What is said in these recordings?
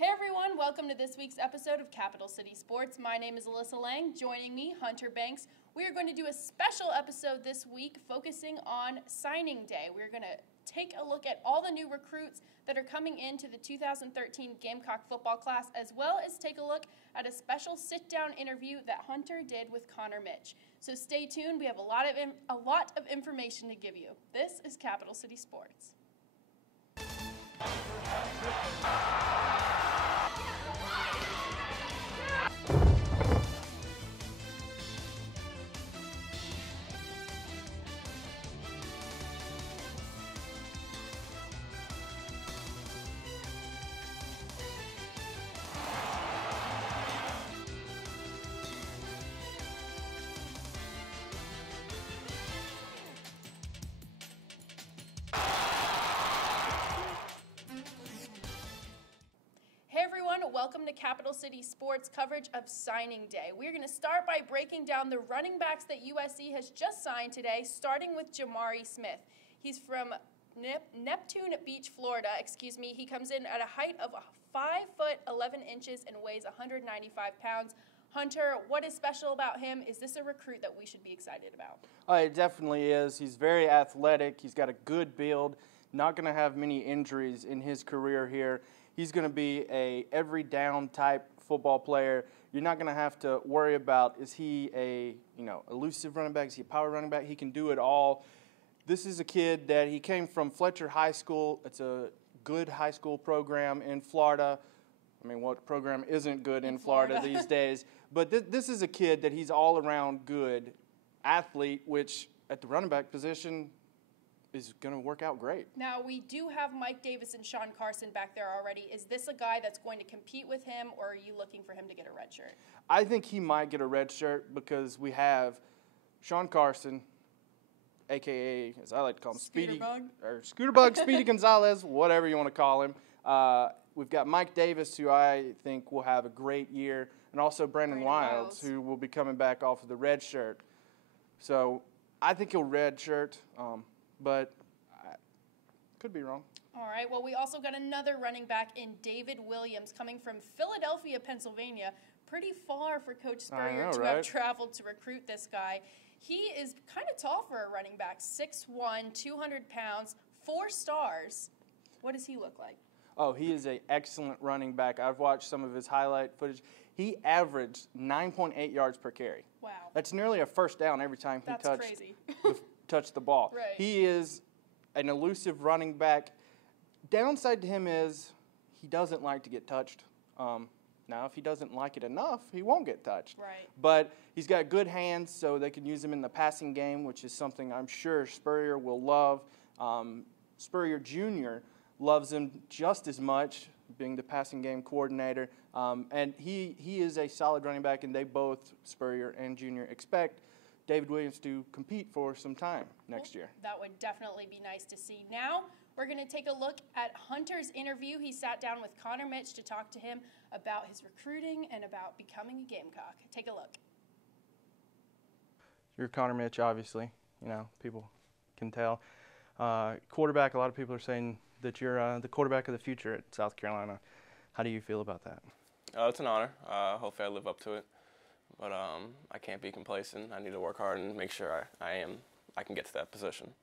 Hey everyone, welcome to this week's episode of Capital City Sports. My name is Alyssa Lang. Joining me, Hunter Banks. We are going to do a special episode this week focusing on signing day. We're going to take a look at all the new recruits that are coming into the 2013 Gamecock football class, as well as take a look at a special sit-down interview that Hunter did with Connor Mitch. So stay tuned. We have a lot of information to give you. This is Capital City Sports. Welcome to Capital City Sports coverage of signing day. We're going to start by breaking down the running backs that USC has just signed today, starting with Jamari Smith. He's from Neptune Beach, Florida. He comes in at a height of 5 foot 11 inches and weighs 195 pounds. Hunter, what is special about him? Is this a recruit that we should be excited about? It definitely is. He's very athletic. He's got a good build. Not going to have many injuries in his career here. He's going to be a every down type football player. You're not going to have to worry about, is he a elusive running back? Is he a power running back? He can do it all. This is a kid that he came from Fletcher High School. It's a good high school program in Florida. I mean, what program isn't good in Florida these days? But this is a kid that he's all around good athlete, which at the running back position is going to work out great. Now, we do have Mike Davis and Sean Carson back there already. Is this a guy that's going to compete with him, or are you looking for him to get a red shirt? I think he might get a red shirt because we have Sean Carson, a.k.a., as I like to call him, Scooterbug, Speedy Gonzalez, whatever you want to call him. We've got Mike Davis, who I think will have a great year, and also Brandon Wilds, who will be coming back off of the red shirt. So I think he'll red shirt. But I could be wrong. All right. Well, we also got another running back in David Williams coming from Philadelphia, Pennsylvania. Pretty far for Coach Spurrier have traveled to recruit this guy. He is kind of tall for a running back, 6'1", 200 pounds, 4 stars. What does he look like? Oh, he is an excellent running back. I've watched some of his highlight footage. He averaged 9.8 yards per carry. Wow. That's nearly a first down every time he touched the ball. Right. He is an elusive running back. Downside to him is he doesn't like to get touched. Now, if he doesn't like it enough, he won't get touched. Right. But he's got good hands, so they can use him in the passing game, which is something I'm sure Spurrier will love. Spurrier Jr. loves him just as much, being the passing game coordinator. And he is a solid running back, and they both, Spurrier and Jr., expect David Williams to compete for some time next year. That would definitely be nice to see. Now we're going to take a look at Hunter's interview. He sat down with Connor Mitch to talk to him about his recruiting and about becoming a Gamecock. Take a look. You're Connor Mitch, obviously. People can tell. Quarterback, a lot of people are saying that you're the quarterback of the future at South Carolina. How do you feel about that? It's an honor. Hopefully I live up to it. But I can't be complacent. I need to work hard and make sure I can get to that position.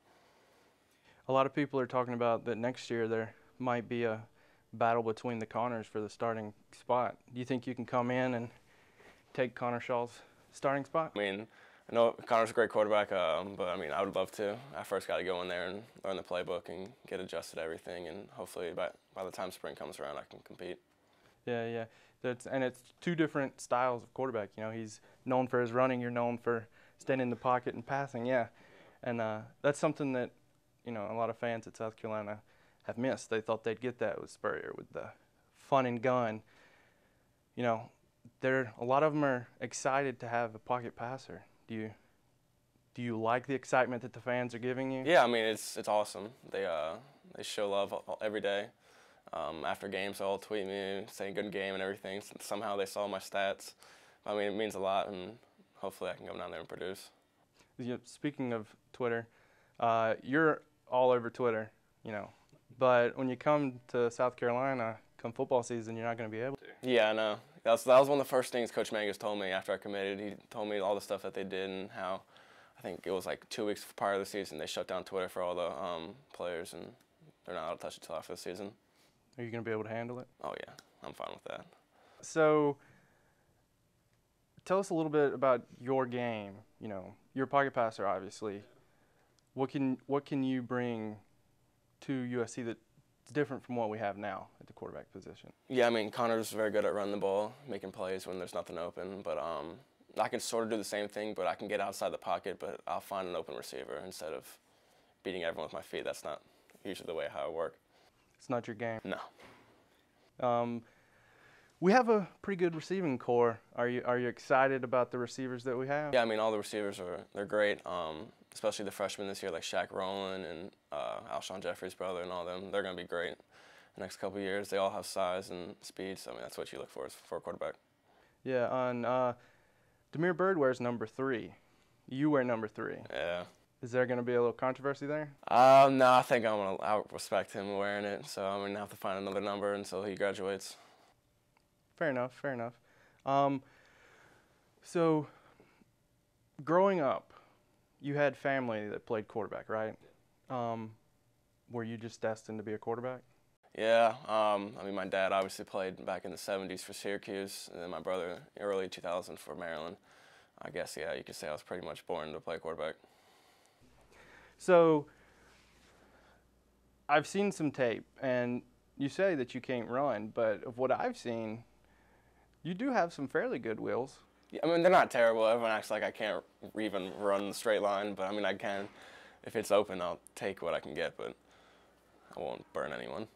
A lot of people are talking about that next year there might be a battle between the Connors for the starting spot. Do you think you can come in and take Connor Shaw's starting spot? I mean, I know Connor's a great quarterback, but I mean, I would love to. I first got to go in there and learn the playbook and get adjusted to everything, and hopefully by the time spring comes around, I can compete. Yeah. And it's two different styles of quarterback. He's known for his running. You're known for staying in the pocket and passing. Yeah, and that's something that a lot of fans at South Carolina have missed. They thought they'd get that with Spurrier, with the fun and gun. A lot of them are excited to have a pocket passer. Do you like the excitement that the fans are giving you? Yeah, I mean it's awesome. They show love every day. After games, they'll tweet me, saying good game and everything. Somehow they saw my stats. I mean, it means a lot, and hopefully I can go down there and produce. Speaking of Twitter, you're all over Twitter, but when you come to South Carolina, come football season, you're not going to be able to. Yeah, I know. That was one of the first things Coach Mangus told me after I committed. He told me all the stuff that they did and how, I think it was like 2 weeks prior to the season, they shut down Twitter for all the players, and they're not allowed to touch it until after the season. Are you going to be able to handle it? Oh, yeah. I'm fine with that. So tell us a little bit about your game. You know, you're a pocket passer, obviously. What can you bring to USC that's different from what we have now at the quarterback position? Yeah, I mean, Connor's very good at running the ball, making plays when there's nothing open. But I can sort of do the same thing, but I can get outside the pocket, but I'll find an open receiver instead of beating everyone with my feet. That's not usually the way how I work. It's not your game? No. We have a pretty good receiving core. Are you excited about the receivers that we have? Yeah, I mean, all the receivers they're great, especially the freshmen this year, like Shaq Rowland and Alshon Jeffrey's brother and all them. They're going to be great the next couple of years. They all have size and speed, so I mean, that's what you look for a quarterback. Yeah, on Demir Bird wears number 3. You wear number 3. Yeah. Is there going to be a little controversy there? No, I think I'm going to out-respect him wearing it, so I'm going to have to find another number until he graduates. Fair enough, fair enough. So, growing up, you had family that played quarterback, right? Were you just destined to be a quarterback? Yeah, I mean, my dad obviously played back in the 70s for Syracuse, and then my brother early 2000 for Maryland. I guess, yeah, you could say I was pretty much born to play quarterback. So, I've seen some tape, and you say that you can't run, but of what I've seen, you do have some fairly good wheels. Yeah, I mean, they're not terrible. Everyone acts like I can't even run the straight line, but I mean, I can. If it's open, I'll take what I can get, but I won't burn anyone.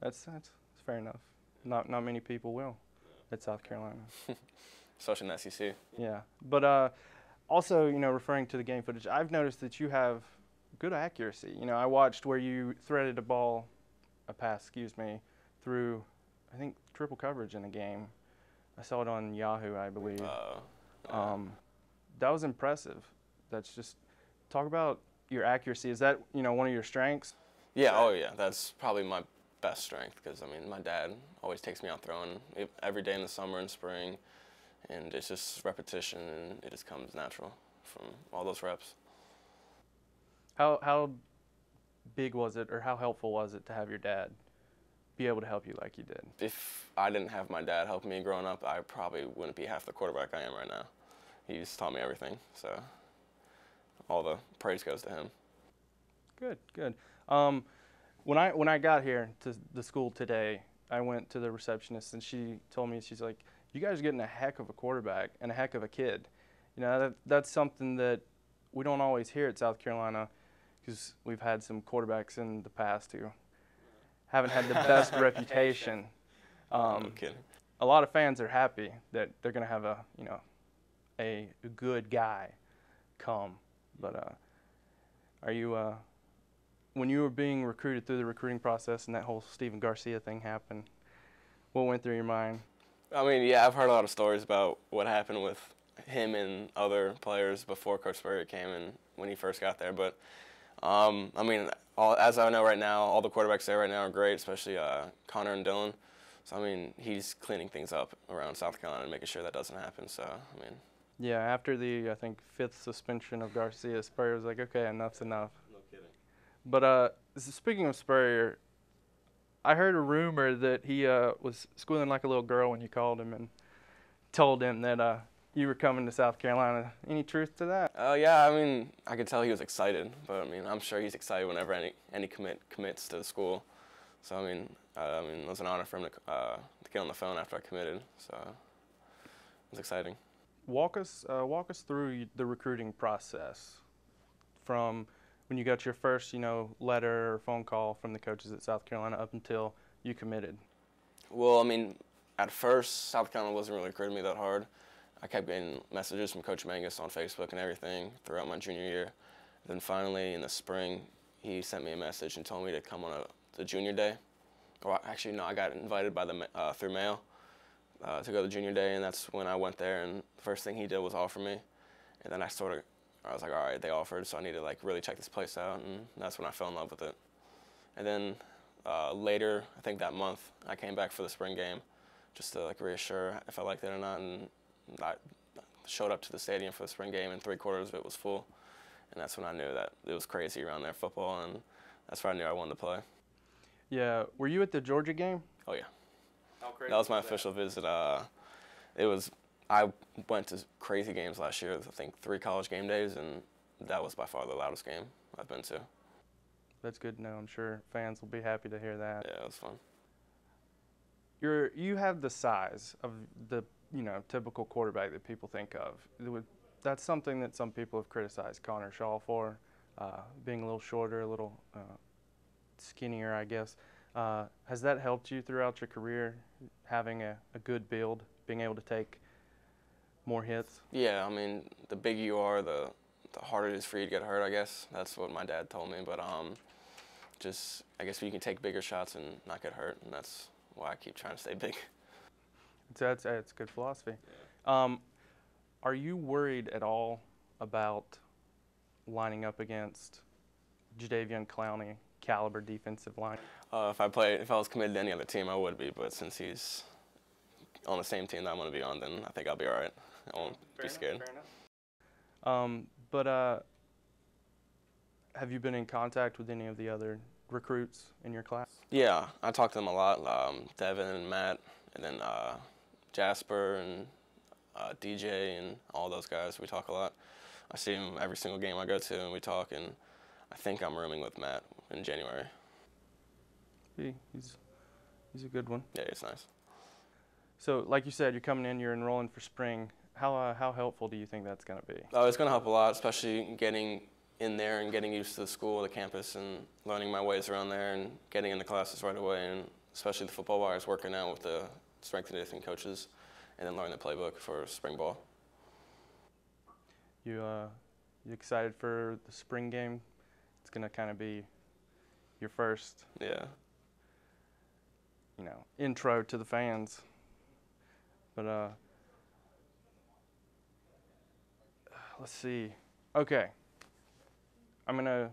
That's fair enough. Not many people will at South Carolina. Especially in the SEC. Yeah, but also, you know, referring to the game footage, I've noticed that you have good accuracy. You know, I watched where you threaded a pass, through, I think, triple coverage in a game. I saw it on Yahoo, I believe. That was impressive. That's just, talk about your accuracy. Is that, you know, one of your strengths? Yeah, oh yeah, that's probably my best strength because, I mean, my dad always takes me out throwing every day in the summer and spring, and it's just repetition, and it just comes natural from all those reps. How big was it, or how helpful was it to have your dad be able to help you like you did? If I didn't have my dad helping me growing up, I probably wouldn't be half the quarterback I am right now. He's taught me everything, so all the praise goes to him. Good, good. When I got here to the school today, I went to the receptionist, and she told me, she's like, you guys are getting a heck of a quarterback and a heck of a kid. You know, that's something that we don't always hear at South Carolina, because we've had some quarterbacks in the past who haven't had the best reputation. No kidding. A lot of fans are happy that they're going to have a good guy come. But are you, when you were being recruited through the recruiting process and that whole Steven Garcia thing happened, what went through your mind? I mean, yeah, I've heard a lot of stories about what happened with him and other players before Coach Spurrier came and when he first got there. But, I mean, as I know right now, all the quarterbacks there right now are great, especially Connor and Dylan. So, I mean, he's cleaning things up around South Carolina and making sure that doesn't happen. So, I mean. Yeah, after the, I think, 5th suspension of Garcia, Spurrier was like, okay, enough's enough. No kidding. But speaking of Spurrier, I heard a rumor that he was squealing like a little girl when you called him and told him that you were coming to South Carolina. Any truth to that? Yeah, I mean, I could tell he was excited, but I mean, I'm sure he's excited whenever any commits to the school. So I mean, it was an honor for him to get on the phone after I committed. So it was exciting. Walk us through the recruiting process from when you got your first, letter or phone call from the coaches at South Carolina up until you committed. Well, I mean, at first, South Carolina wasn't really recruiting me that hard. I kept getting messages from Coach Mangus on Facebook and everything throughout my junior year. Then finally, in the spring, he sent me a message and told me to come on the junior day. Or actually, no, I got invited by through mail to go to junior day, and that's when I went there. And the first thing he did was offer me, and then I was like, all right, they offered, so I need to really check this place out, and that's when I fell in love with it. And then later, I think that month, I came back for the spring game just to like reassure if I liked it or not. And I showed up to the stadium for the spring game, and 3/4 of it was full. And that's when I knew that it was crazy around there, football, and that's when I knew I wanted to play. Yeah. Were you at the Georgia game? Oh, yeah. How crazy That was my official visit. I went to crazy games last year, I think 3 college game days, and that was by far the loudest game I've been to. That's good to know. I'm sure fans will be happy to hear that. Yeah, it was fun. You have the size of the typical quarterback that people think of. That's something that some people have criticized Connor Shaw for, being a little shorter, a little skinnier, I guess. Has that helped you throughout your career, having a good build, being able to take more hits? Yeah, I mean, the bigger you are, the harder it is for you to get hurt, I guess. That's what my dad told me. But just, I guess you can take bigger shots and not get hurt, and that's why I keep trying to stay big. That's good philosophy. Yeah. Are you worried at all about lining up against Jadeveon Clowney caliber defensive line? If I was committed to any other team, I would be. But since he's on the same team that I'm going to be on, then I think I'll be all right. I won't be scared. Fair enough. But have you been in contact with any of the other recruits in your class? Yeah, I talk to them a lot. Devin and Matt, and then Jasper and DJ and all those guys. We talk a lot. I see them every single game I go to, and we talk. And I think I'm rooming with Matt in January. He's a good one. Yeah, it's nice. So, like you said, you're coming in, you're enrolling for spring. How helpful do you think that's going to be? Oh, it's going to help a lot, especially getting in there and getting used to the school, the campus, and learning my ways around there and getting into classes right away, and especially the football wires, working out with the strength and conditioning coaches, and then learning the playbook for spring ball. You excited for the spring game? It's going to kind of be your first, Yeah. intro to the fans. But let's see. Okay. I'm going to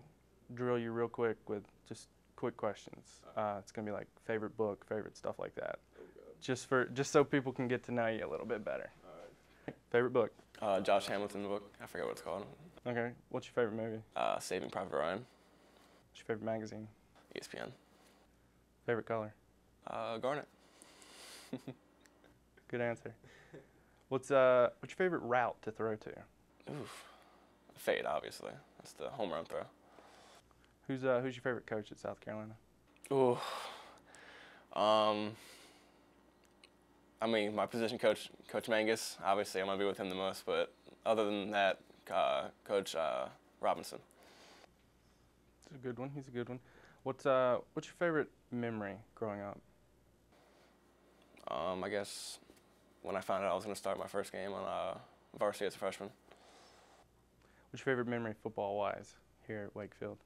drill you real quick with just quick questions. It's going to be like favorite book, favorite stuff like that. Just so people can get to know you a little bit better. All right. Favorite book? Josh Hamilton book. I forget what it's called. Okay. What's your favorite movie? Saving Private Ryan. What's your favorite magazine? ESPN. Favorite color? Garnet. Good answer. What's your favorite route to throw to? Oof. Fade, obviously. That's the home run throw. Who's your favorite coach at South Carolina? Ooh. I mean, my position coach, Coach Mangus. Obviously, I'm gonna be with him the most. But other than that, Coach Robinson. He's a good one. He's a good one. What's your favorite memory growing up? I guess when I found out I was gonna start my first game on varsity as a freshman. What's your favorite memory football-wise here at Wakefield?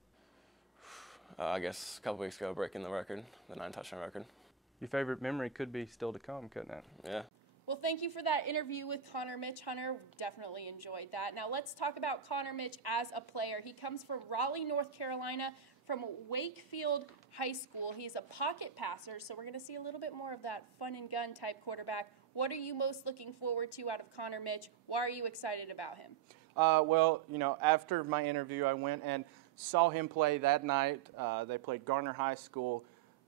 I guess a couple weeks ago, breaking the record, the 9-touchdown record. Your favorite memory could be still to come, couldn't it? Yeah. Well, thank you for that interview with Connor Mitch. Hunter, definitely enjoyed that. Now let's talk about Connor Mitch as a player. He comes from Raleigh, North Carolina, from Wakefield High School. He's a pocket passer, so we're going to see a little bit more of that fun and gun type quarterback. What are you most looking forward to out of Connor Mitch? Why are you excited about him? Well, after my interview, I went and saw him play that night. They played Garner High School,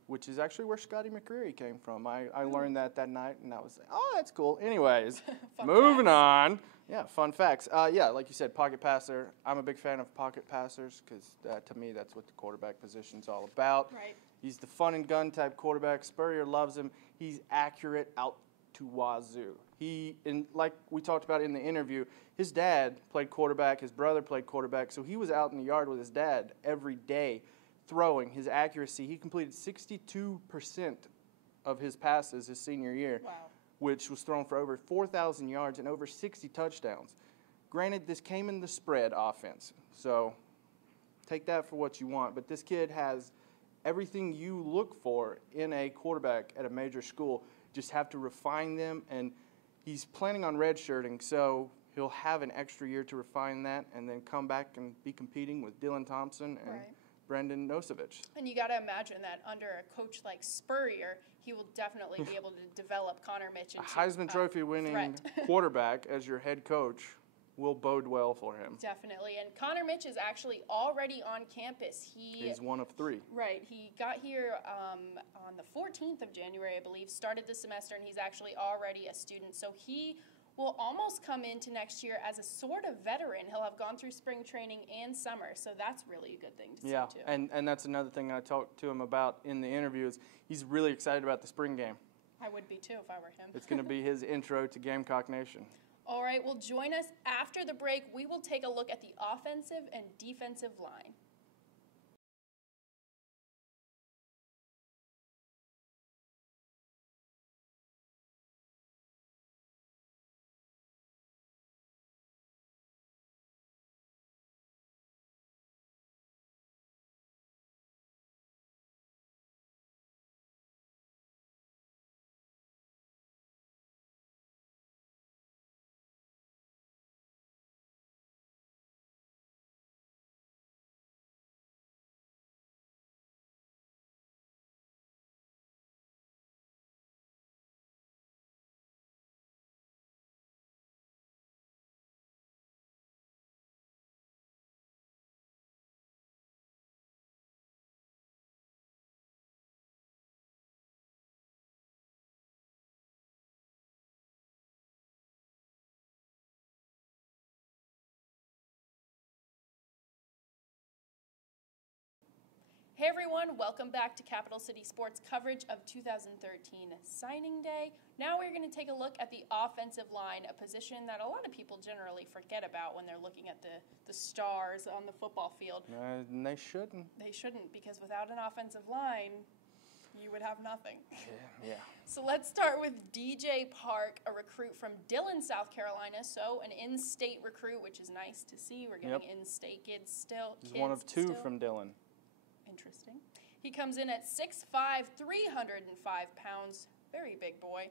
which is actually where Scotty McCreery came from. I learned that night, and I was like, oh, that's cool. Anyways, moving on. Yeah, fun facts. Yeah, like you said, pocket passer. I'm a big fan of pocket passers because, to me, that's what the quarterback position's all about. Right. He's the fun and gun type quarterback. Spurrier loves him. He's accurate out to wazoo. Like we talked about in the interview, his dad played quarterback. His brother played quarterback. So he was out in the yard with his dad every day throwing. His accuracy, he completed 62% of his passes his senior year. Wow. Which was thrown for over 4,000 yards and over 60 touchdowns. Granted, this came in the spread offense, so take that for what you want. But this kid has everything you look for in a quarterback at a major school. Just have to refine them, and he's planning on redshirting, so he'll have an extra year to refine that and then come back and be competing with Dylan Thompson and Brendan Nosevich. And you got to imagine that under a coach like Spurrier, he will definitely be able to develop Connor Mitch into a Heisman Trophy winning quarterback as your head coach will bode well for him. Definitely. And Connor Mitch is actually already on campus. He's one of 3. Right. He got here on the 14th of January, I believe, started the semester, and he's actually already a student. So he will almost come into next year as a sort of veteran. He'll have gone through spring training and summer, so that's really a good thing to see, too. And that's another thing I talked to him about in the interview is he's really excited about the spring game. I would be, too, if I were him. It's going to be his intro to Gamecock Nation. All right, well, join us after the break. We will take a look at the offensive and defensive line. Hey everyone, welcome back to Capital City Sports coverage of 2013 Signing Day. Now we're going to take a look at the offensive line, a position that a lot of people generally forget about when they're looking at the stars on the football field. And they shouldn't. They shouldn't, because without an offensive line, you would have nothing. Yeah. So let's start with DJ Park, a recruit from Dillon, South Carolina. So an in-state recruit, which is nice to see. We're getting in-state kids still. He's one of 2 from Dillon. Interesting. He comes in at 6'5", 305 pounds, very big boy.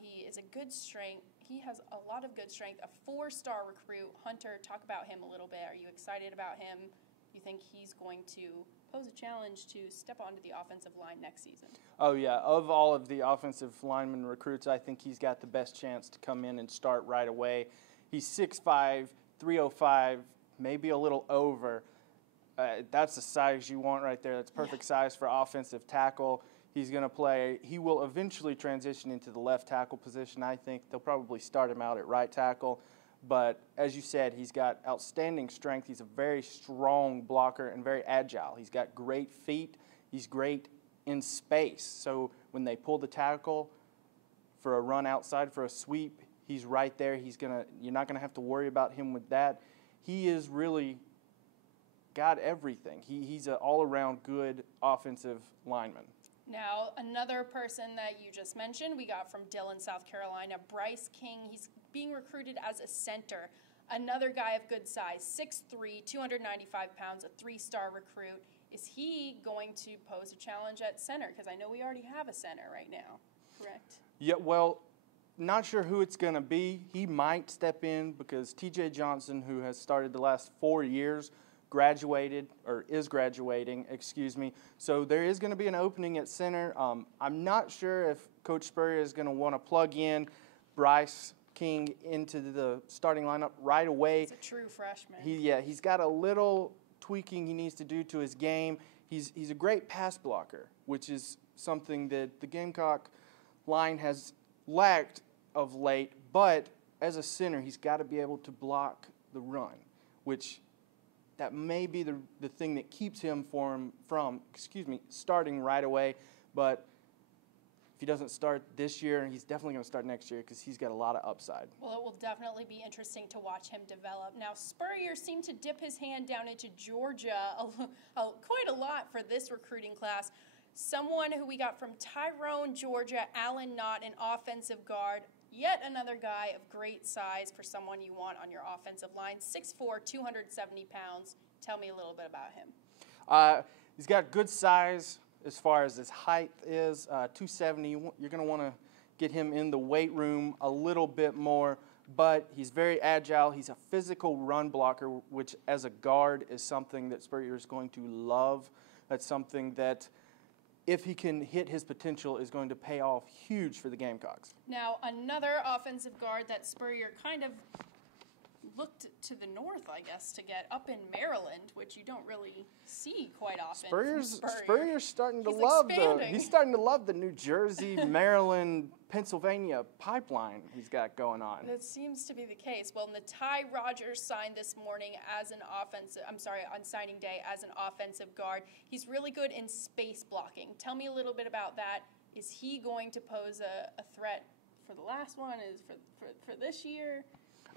He is a good strength. He has a lot of good strength, a 4-star recruit. Hunter, talk about him a little bit. Are you excited about him? You think he's going to pose a challenge to step onto the offensive line next season? Oh, yeah. Of all of the offensive lineman recruits, I think he's got the best chance to come in and start right away. He's 6'5", 305, maybe a little over. That's the size you want right there. That's perfect size for offensive tackle. He's going to play. He will eventually transition into the left tackle position. I think they'll probably start him out at right tackle. But as you said, he's got outstanding strength. He's a very strong blocker and very agile. He's got great feet. He's great in space. So when they pull the tackle for a run outside for a sweep, he's right there. You're not going to have to worry about him with that. He is really got everything. He's an all-around good offensive lineman. Now, another person that you just mentioned, we got from Dillon, South Carolina, Bryce King. He's being recruited as a center. Another guy of good size, 6'3", 295 pounds, a 3-star recruit. Is he going to pose a challenge at center? Because I know we already have a center right now, correct? Yeah, well, not sure who it's going to be. He might step in because T.J. Johnson, who has started the last 4 years, is graduating, So there is going to be an opening at center. I'm not sure if Coach Spurrier is going to want to plug in Bryce King into the starting lineup right away. He's a true freshman. He's got a little tweaking he needs to do to his game. He's a great pass blocker, which is something that the Gamecock line has lacked of late. But as a center, he's got to be able to block the run, which that may be the thing that keeps him from starting right away. But if he doesn't start this year, he's definitely going to start next year because he's got a lot of upside. Well, it will definitely be interesting to watch him develop. Now, Spurrier seemed to dip his hand down into Georgia quite a lot for this recruiting class. Someone who we got from Tyrone, Georgia, Alan Knott, an offensive guard. Yet another guy of great size for someone you want on your offensive line. 6'4", 270 pounds. Tell me a little bit about him. He's got good size as far as his height is. 270. You're going to want to get him in the weight room a little bit more. but he's very agile. He's a physical run blocker, which as a guard is something that Spurrier is going to love. That's something that, if he can hit his potential, is going to pay off huge for the Gamecocks. Now, another offensive guard that Spurrier kind of looked to the north, I guess, to get up in Maryland, which you don't really see quite often. Spurrier's starting to love he's starting to love the New Jersey, Maryland, Pennsylvania pipeline he's got going on. That seems to be the case. Well, Natai Rogers signed this morning on signing day as an offensive guard. He's really good in space blocking. Tell me a little bit about that. Is he going to pose a threat for the last one? Is for this year?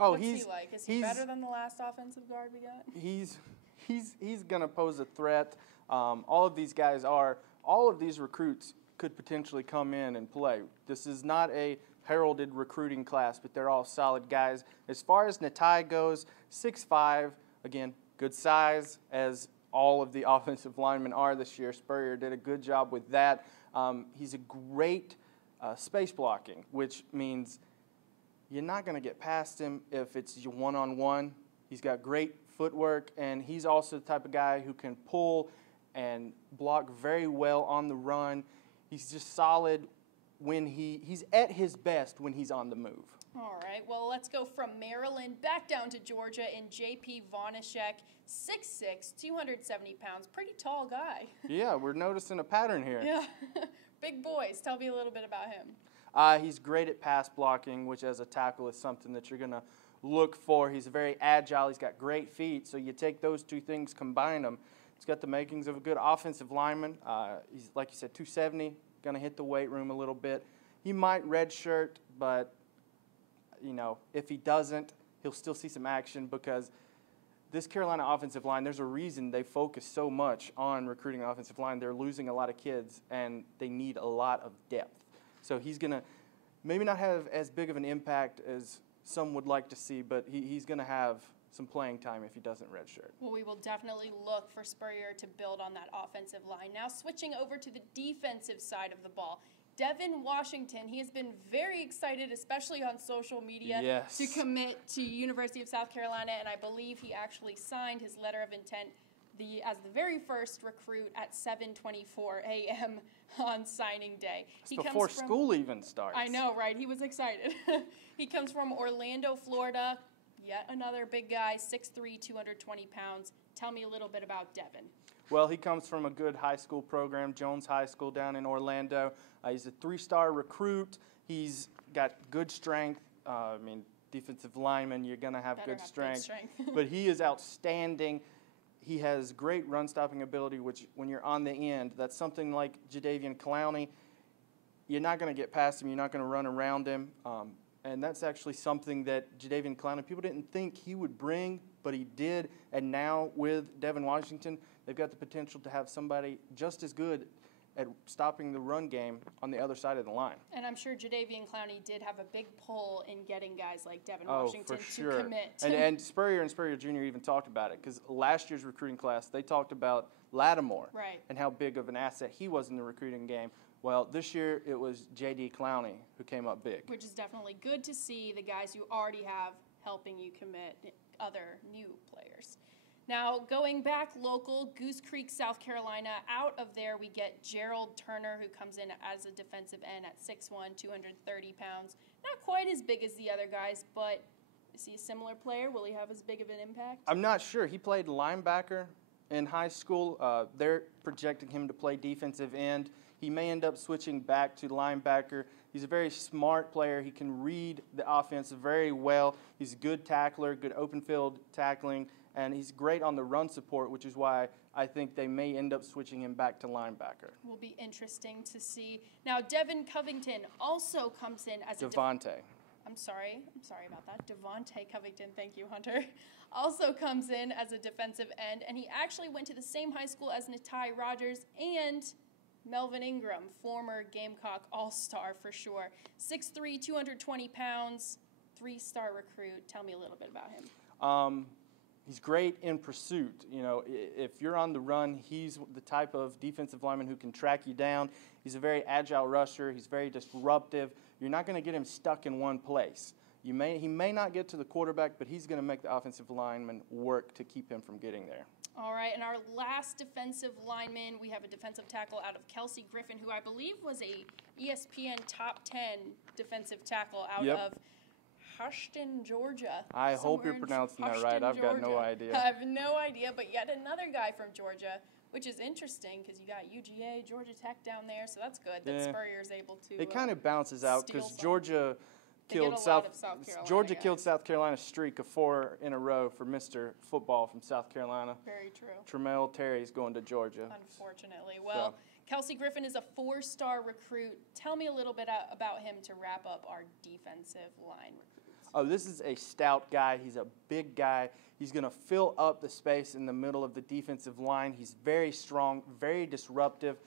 Oh, What's he like? Is he better than the last offensive guard we got? He's going to pose a threat. All of these guys are. All of these recruits could potentially come in and play. This is not a heralded recruiting class, but they're all solid guys. As far as Natai goes, 6'5", again, good size, as all of the offensive linemen are this year. Spurrier did a good job with that. He's a great space blocking, which means you're not going to get past him if it's your one-on-one. He's got great footwork, and he's also the type of guy who can pull and block very well on the run. He's just solid when he's at his best when he's on the move. All right, well, let's go from Maryland back down to Georgia in J.P. Vonishek, 6'6", 270 pounds, pretty tall guy. Yeah, we're noticing a pattern here. Yeah, big boys. Tell me a little bit about him. He's great at pass blocking, which as a tackle is something that you're going to look for. He's very agile. He's got great feet. So you take those two things, combine them. He's got the makings of a good offensive lineman. He's, like you said, 270, going to hit the weight room a little bit. He might redshirt, but, you know, if he doesn't, he'll still see some action because this Carolina offensive line, there's a reason they focus so much on recruiting an offensive line. They're losing a lot of kids, and they need a lot of depth. So he's going to maybe not have as big of an impact as some would like to see, but he's going to have some playing time if he doesn't redshirt. Well, we will definitely look for Spurrier to build on that offensive line. Now switching over to the defensive side of the ball. Devin Washington, he has been very excited, especially on social media, to commit to University of South Carolina, and I believe he actually signed his letter of intent as the very first recruit at 7:24 a.m. on signing day. Before school even starts. I know, right? He was excited. He comes from Orlando, Florida. Yet another big guy, 6'3", 220 pounds. Tell me a little bit about Devin. Well, he comes from a good high school program, Jones High School down in Orlando. He's a 3-star recruit. He's got good strength. Defensive lineman, you're going to have good strength. But he is outstanding. He has great run-stopping ability, which when you're on the end, that's something like Jadeveon Clowney. You're not going to get past him. You're not going to run around him. And that's actually something that Jadeveon Clowney, people didn't think he would bring, but he did. And now with Devin Washington, they've got the potential to have somebody just as good at stopping the run game on the other side of the line. And I'm sure Jadeveon Clowney did have a big pull in getting guys like Devin Washington to commit. And Spurrier and Spurrier Jr. even talked about it, because last year's recruiting class, they talked about Lattimore and how big of an asset he was in the recruiting game. Well, this year it was J.D. Clowney who came up big. Which is definitely good to see the guys you already have helping you commit other new players. Now, going back local, Goose Creek, South Carolina, out of there we get Gerald Turner, who comes in as a defensive end at 6'1", 230 pounds. Not quite as big as the other guys, but is he a similar player? Will he have as big of an impact? I'm not sure. He played linebacker in high school. They're projecting him to play defensive end. He may end up switching back to linebacker. He's a very smart player. He can read the offense very well. He's a good tackler, good open field tackling, and he's great on the run support, which is why I think they may end up switching him back to linebacker. Will be interesting to see. Now, Devin Covington also comes in as I'm sorry about that. Devontae Covington, thank you, Hunter. Also comes in as a defensive end, and he actually went to the same high school as Natai Rogers and Melvin Ingram, former Gamecock All-Star for sure. 6'3", 220 pounds, 3-star recruit. Tell me a little bit about him. He's great in pursuit. You know, if you're on the run, he's the type of defensive lineman who can track you down. He's a very agile rusher. He's very disruptive. You're not going to get him stuck in one place. He may not get to the quarterback, but he's going to make the offensive lineman work to keep him from getting there. All right, and our last defensive lineman, we have a defensive tackle out of Kelsey Griffin, who I believe was a ESPN top 10 defensive tackle out of Houston, Georgia. I hope you're pronouncing that right. I've got no idea. I have no idea, but yet another guy from Georgia, which is interesting because you got UGA, Georgia Tech down there, so that's good that Spurrier's able to. It kind of bounces out because Georgia killed South Carolina's streak of 4 in a row for Mr. Football from South Carolina. Very true. Tramel Terry's going to Georgia. Unfortunately. Well, Kelsey Griffin is a 4-star recruit. Tell me a little bit about him to wrap up our defensive line recruits. Oh, this is a stout guy. He's a big guy. He's going to fill up the space in the middle of the defensive line. He's very strong, very disruptive.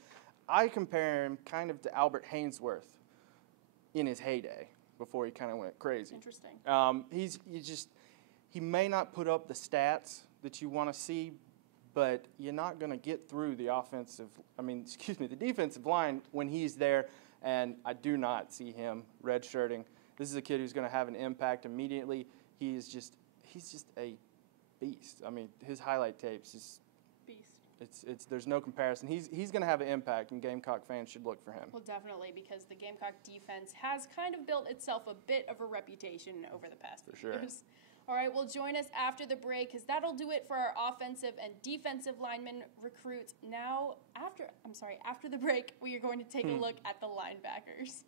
I compare him kind of to Albert Hainsworth in his heyday before he kind of went crazy. Interesting. He may not put up the stats that you want to see, but you're not going to get through the defensive line when he's there, and I do not see him redshirting. This is a kid who's going to have an impact immediately. He's just a beast. I mean, his highlight tapes is beast. There's no comparison. He's going to have an impact, and Gamecock fans should look for him. Well, definitely, because the Gamecock defense has kind of built itself a bit of a reputation over the past few years. All right, well, join us after the break because that'll do it for our offensive and defensive lineman recruits. Now, after the break, we are going to take a look at the linebackers.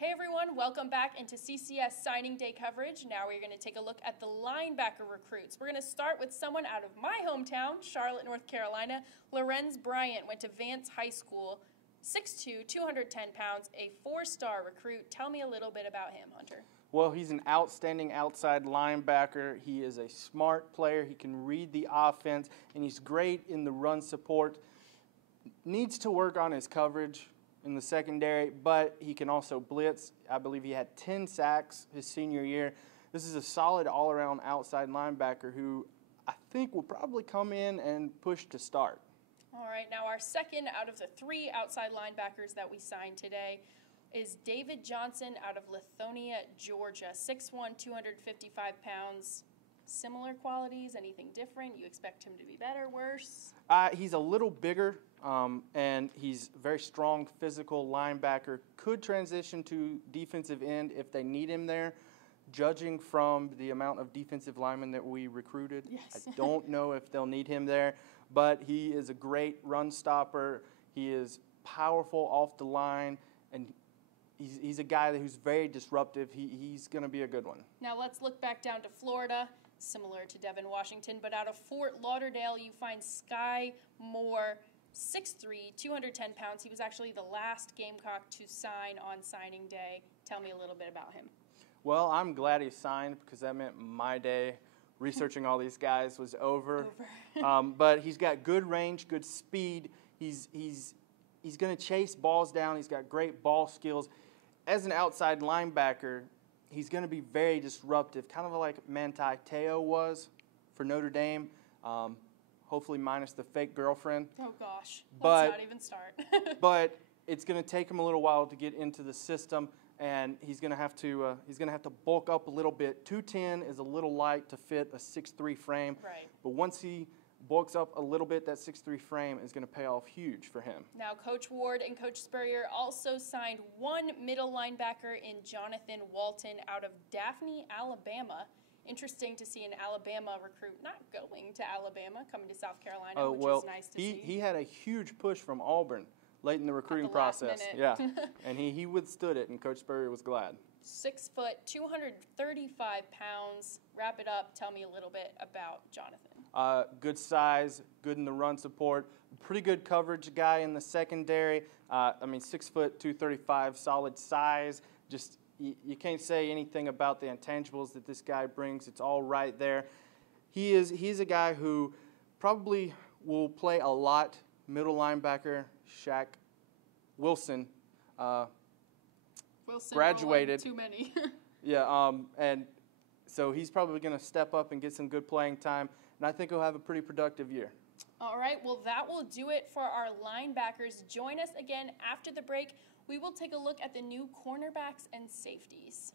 Hey everyone, welcome back into CCS Signing Day coverage. Now we're going to take a look at the linebacker recruits. We're going to start with someone out of my hometown, Charlotte, North Carolina. Lorenz Bryant went to Vance High School, 6'2", 210 pounds, a 4-star recruit. Tell me a little bit about him, Hunter. Well, he's an outstanding outside linebacker. He is a smart player. He can read the offense, and he's great in the run support. Needs to work on his coverage in the secondary, but he can also blitz. I believe he had 10 sacks his senior year. This is a solid all-around outside linebacker who I think will probably come in and push to start. All right, now our second out of the 3 outside linebackers that we signed today is David Johnson out of Lithonia, Georgia, 6'1", 255 pounds. Similar qualities, anything different? You expect him to be better, worse? He's a little bigger, and he's a very strong physical linebacker. Could transition to defensive end if they need him there. Judging from the amount of defensive linemen that we recruited, yes. I don't know if they'll need him there. But he is a great run stopper. He is powerful off the line, and he's a guy who's very disruptive. He's going to be a good one. Now let's look back down to Florida. Similar to Devin Washington, but out of Fort Lauderdale, you find Sky Moore, 6'3", 210 pounds. He was actually the last Gamecock to sign on signing day. Tell me a little bit about him. Well, I'm glad he signed because that meant my day researching all these guys was over. But he's got good range, good speed. He's going to chase balls down. He's got great ball skills. As an outside linebacker, he's going to be very disruptive, kind of like Manti Te'o was for Notre Dame, hopefully minus the fake girlfriend. Oh, gosh. Let's not even start. But it's going to take him a little while to get into the system, and he's going to have to bulk up a little bit. 210 is a little light to fit a 6'3" frame. Right. But once he bulks up a little bit, that 6'3" frame is going to pay off huge for him. Now, Coach Ward and Coach Spurrier also signed one middle linebacker in Jonathan Walton out of Daphne, Alabama. Interesting to see an Alabama recruit not going to Alabama, coming to South Carolina, which is nice to see. He had a huge push from Auburn late in the recruiting process. Yeah, and he withstood it, and Coach Spurrier was glad. 6 foot, 235 pounds. Wrap it up. Tell me a little bit about Jonathan. Good size, good in the run support, pretty good coverage guy in the secondary. 6 foot, 235, solid size. Just you can't say anything about the intangibles that this guy brings. It's all right there. He's a guy who probably will play a lot. Middle linebacker, Shaq Wilson. Wilson graduated. Too many. And so he's probably going to step up and get some good playing time, and I think he'll have a pretty productive year. All right, well, that will do it for our linebackers. Join us again after the break. We will take a look at the new cornerbacks and safeties.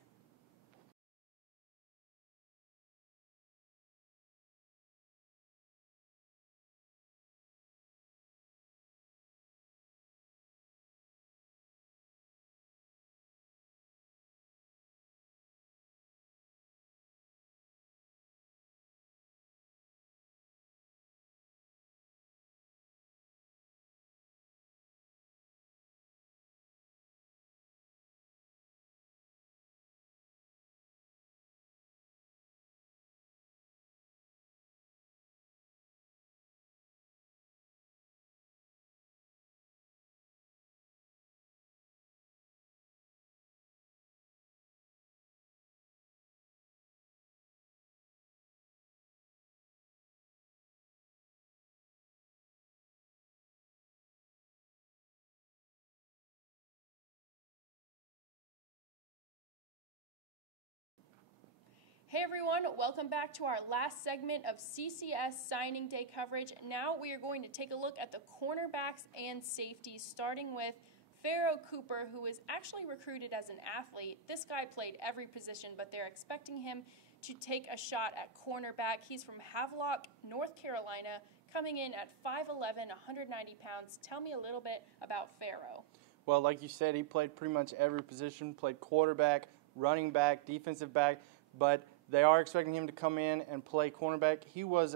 Hey everyone, welcome back to our last segment of CCS Signing Day coverage. Now we are going to take a look at the cornerbacks and safeties, starting with Pharaoh Cooper, who was actually recruited as an athlete. This guy played every position, but they're expecting him to take a shot at cornerback. He's from Havelock, North Carolina, coming in at 5'11", 190 pounds. Tell me a little bit about Pharaoh. Well, like you said, he played pretty much every position, played quarterback, running back, defensive back, but they are expecting him to come in and play cornerback. He was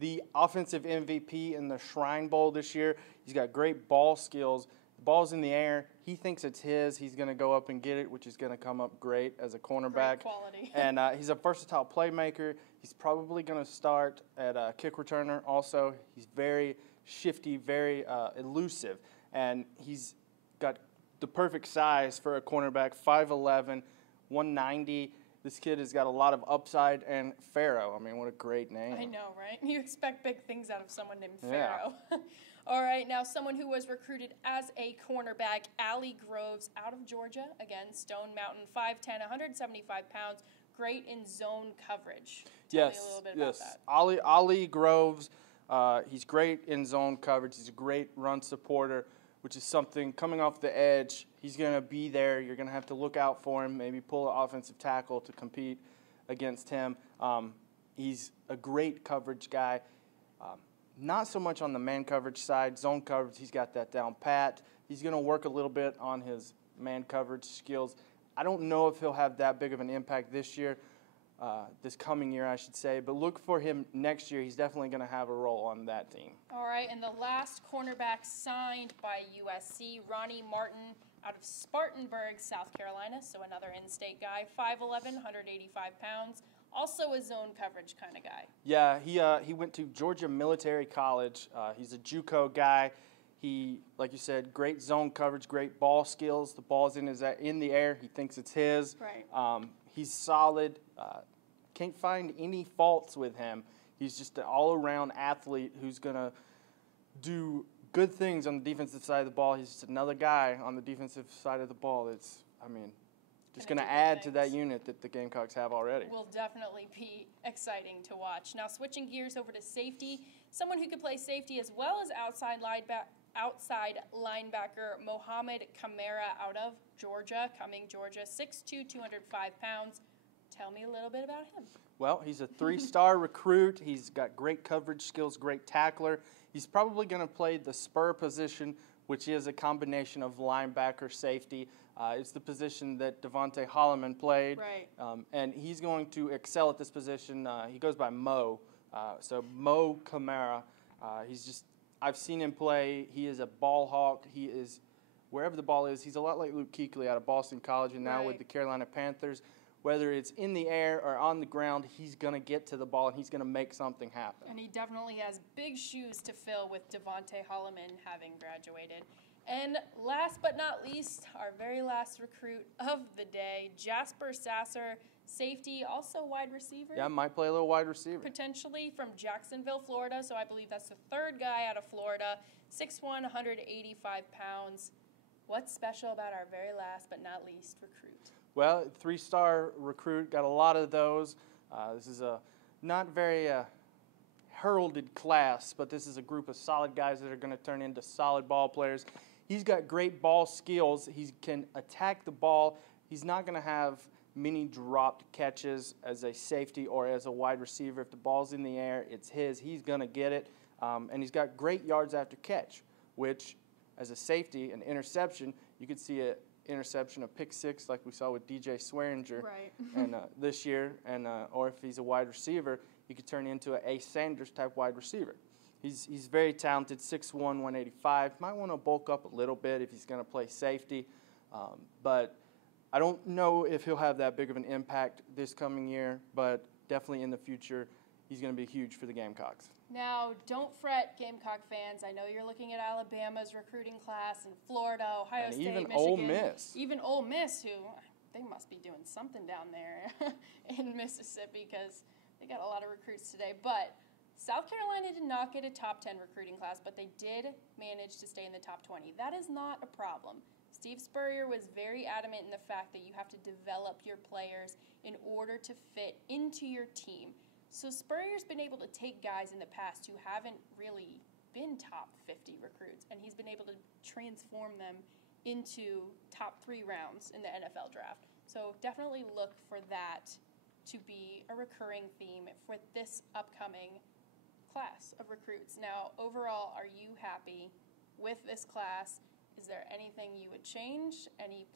the offensive MVP in the Shrine Bowl this year. He's got great ball skills. The ball's in the air. He thinks it's his. He's going to go up and get it, which is going to come up great as a cornerback. Great quality. And he's a versatile playmaker. He's probably going to start at a kick returner also. He's very shifty, very elusive. And he's got the perfect size for a cornerback, 5'11", 190. This kid has got a lot of upside, and Pharaoh, I mean, what a great name. I know, right? You expect big things out of someone named Pharaoh. All right, now someone who was recruited as a cornerback, Allie Groves out of Georgia. Again, Stone Mountain, 5'10", 175 pounds, great in zone coverage. Tell me a little bit about that. Allie Groves, he's great in zone coverage. He's a great run supporter, which is something coming off the edge. He's going to be there. You're going to have to look out for him, maybe pull an offensive tackle to compete against him. He's a great coverage guy. Not so much on the man coverage side. Zone coverage, he's got that down pat. He's going to work a little bit on his man coverage skills. I don't know if he'll have that big of an impact this year, this coming year, I should say. But look for him next year. He's definitely going to have a role on that team. All right, and the last cornerback signed by USC, Ronnie Martin out of Spartanburg, South Carolina, so another in-state guy, 5'11", 185 pounds, also a zone coverage kind of guy. Yeah, he went to Georgia Military College. He's a JUCO guy. He, like you said, great zone coverage, great ball skills. The ball's in the air. He thinks it's his. Right. He's solid. Can't find any faults with him. He's just an all-around athlete who's going to do good things on the defensive side of the ball. He's just another guy on the defensive side of the ball. It's, just going to add to that unit that the Gamecocks have already. Will definitely be exciting to watch. Now, switching gears over to safety, someone who could play safety as well as outside linebacker, Mohamed Kamara out of Georgia, 6'2", 205 pounds. Tell me a little bit about him. Well, he's a 3-star recruit. He's got great coverage skills, great tackler. He's probably going to play the spur position, which is a combination of linebacker, safety. It's the position that Devontae Holloman played. Right. And he's going to excel at this position. He goes by Mo. So Mo Camara. I've seen him play. He is a ball hawk. He is, wherever the ball is, he's a lot like Luke Kuechly out of Boston College and now with the Carolina Panthers. Whether it's in the air or on the ground, he's going to get to the ball and he's going to make something happen. And he definitely has big shoes to fill with Devontae Holloman having graduated. And last but not least, our very last recruit of the day, Jasper Sasser, safety, also wide receiver. Yeah, might play a little wide receiver. Potentially from Jacksonville, Florida. So I believe that's the third guy out of Florida. 6'1", 185 pounds. What's special about our very last but not least recruit? Well, 3-star recruit, got a lot of those. This is a not very heralded class, but this is a group of solid guys that are going to turn into solid ball players. He's got great ball skills. He can attack the ball. He's not going to have many dropped catches as a safety or as a wide receiver. If the ball's in the air, it's his. He's going to get it. And he's got great yards after catch, which as a safety, an interception, you could see an interception, a pick six like we saw with DJ Swearinger and this year, and or if he's a wide receiver, he could turn into an Ace Sanders type wide receiver. He's very talented, 6'1", 185. Might want to bulk up a little bit if he's going to play safety, but I don't know if he'll have that big of an impact this coming year, but definitely in the future, he's going to be huge for the Gamecocks. Now, don't fret, Gamecock fans. I know you're looking at Alabama's recruiting class and Florida, Ohio State, even Michigan. Ole Miss. Even Ole Miss, who they must be doing something down there in Mississippi because they got a lot of recruits today. But South Carolina did not get a top 10 recruiting class, but they did manage to stay in the top 20. That is not a problem. Steve Spurrier was very adamant in the fact that you have to develop your players in order to fit into your team. So Spurrier's been able to take guys in the past who haven't really been top 50 recruits, and he's been able to transform them into top 3 rounds in the NFL draft. So definitely look for that to be a recurring theme for this upcoming class of recruits. Now, overall, are you happy with this class? Is there anything you would change? Any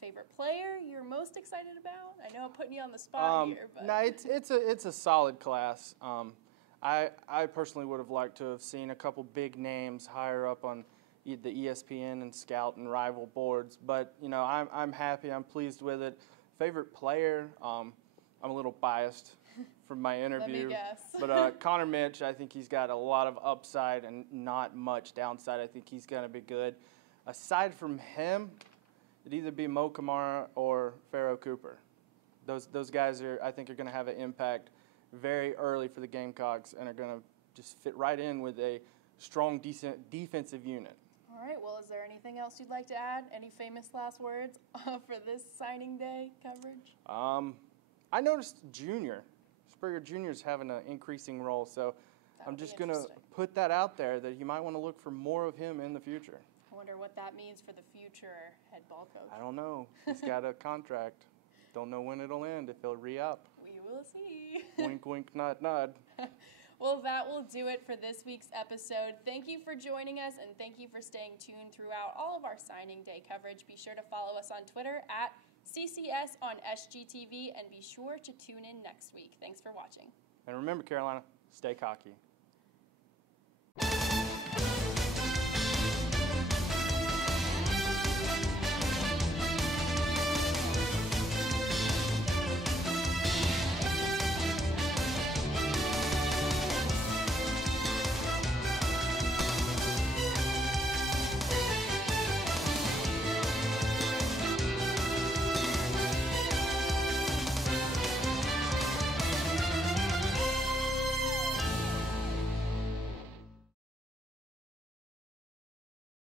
favorite player you're most excited about? I know I'm putting you on the spot here, but no, it's a solid class. I personally would have liked to have seen a couple big names higher up on the ESPN and Scout and Rival boards, but you know I'm happy. I'm pleased with it. Favorite player? I'm a little biased from my interview. Let me guess. But Connor Mitch, I think he's got a lot of upside and not much downside. I think he's going to be good. Aside from him, it'd either be Mo Camara or Pharaoh Cooper. Those guys I think are going to have an impact very early for the Gamecocks and are going to just fit right in with a strong, decent defensive unit. All right, well, is there anything else you'd like to add? Any famous last words for this signing day coverage? I noticed Spurrier Jr. is having an increasing role, so I'm just going to put that out there that you might want to look for more of him in the future. I wonder what that means for the future head ball coach. I don't know. He's got a contract. Don't know when it'll end, if he'll re-up. We will see. Wink, wink, nod, nod. Well, that will do it for this week's episode. Thank you for joining us, and thank you for staying tuned throughout all of our signing day coverage. Be sure to follow us on Twitter at CCS on SGTV, and be sure to tune in next week. Thanks for watching. And remember, Carolina, stay cocky.